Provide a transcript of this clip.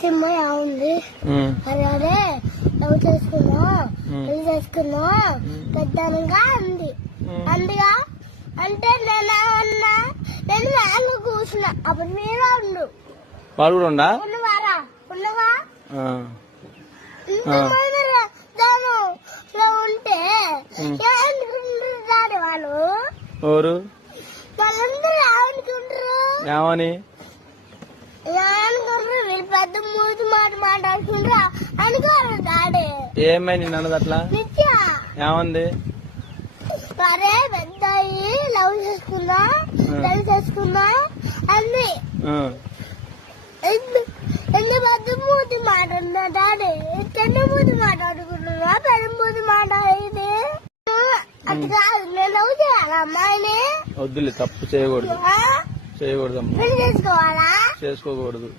cinema ఉంది అదే love చేసుకున్నా పెళ్లి చేసుకున్నా పెద్దగా అంది అందుగా అంటే నేనేమన్నా నేను వేళ కూర్చున్నా అప్పుడు మీరు ఉండు వాడు కూడా ఉండా ఉన్నవారా ఉన్నవా ఉంటే ఏమనుకుంటారు వాళ్ళు ఎవరు వాళ్ళందరూ ఏమనుకుంటారు ఏమని ఏమనుకుంటారు వీళ్ళు పెద్ద మూతి మాట మాట్లాడుకుంటారు అనుకోరు డాడీ ఏమైంది నన్నది అట్లా నిత్య ఏమంది అరే పెద్ద లవ్ చేసుకున్నా అంది ఎన్ని పెద్ద మూతి మాట్లాడుతున్నా డాడీ చిన్న మూతి మాట్లాడుకుంటున్నా పెద్ద మూతి మాట్లాడేది అది కాదు నేను లవ్ చేయాలా అమ్మాయిని వద్దులే తప్పు చేయకూడదు చేయకూడదు పెళ్లి చేసుకోవాలా చేసుకోకూడదు